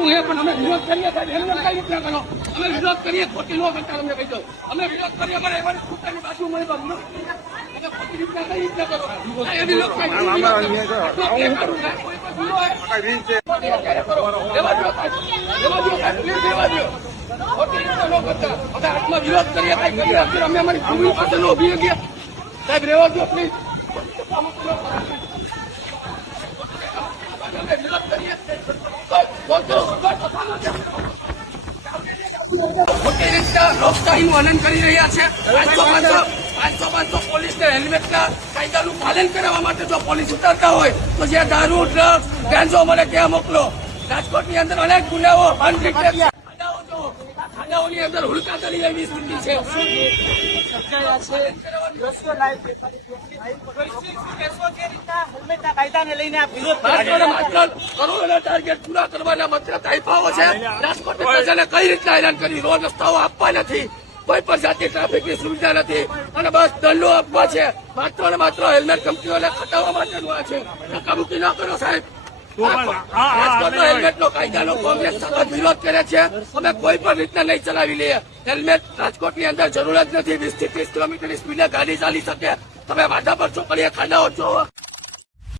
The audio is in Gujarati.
હું એ પણ અમે વિરોધ કરીએ સાહેબ એમને કઈ રીતના કરો અમે વિરોધ કરીએ ખોટી નો કરતા અમને કહી દો અમે વિરોધ કરીએ પણ એવાની પોતાની બાજુ મળે તો અમે ખોટી રીતના કઈ રીતના કરો એવી લોકો હાથમાં વિરોધ કરીએ અમે અમારી ભૂમિ પાસે નો ઉભી ગયા સાહેબ રેવા દો પ્લીઝ ખોટી રીતના લોકશાહીનું હનન કરી રહ્યા છે 500 પોલીસને હેલ્મેટના કાયદાનું પાલન કરાવવા માટે જો પોલીસ ઉતરતા હોય તો જે દારૂ ડ્રગ્સ ગાંજો મળે ત્યાં મોકલો રાજકોટની અંદર અનેક ગુનાઓ ખાડાઓની અંદર હુડકાતરી એવી સ્થિતિ છે કાયદાને લઈને આ વિરોધ કરોડોના ટાર્ગેટ પૂરા કરવાના માત્ર તાઇફાઓ છે રાજકોટની પ્રજાને કઈ રીતના હેરાન કરી રોડ રસ્તાઓ આપવા નથી કોઈ પણ જાતની ટ્રાફિકની સુવિધા નથી અને બસ દંડો આપવા છે માત્ર ને માત્ર હેલ્મેટ કંપનીઓને ખટાવવા માટેનું આ છે ધક્કામુક્કી ન કરો સાહેબ હેલ્મેટનો કાયદાનો કોંગ્રેસ સતત વિરોધ કરે છે અમે કોઈ પણ રીતના નહીં ચલાવી લઈએ હેલ્મેટ રાજકોટની અંદર જરૂર જ નથી 20 થી 30 કિલોમીટરની સ્પીડે ગાડી ચાલી શકે તમે વાંધા પર ચોકડીએ ખાડાઓ જોવો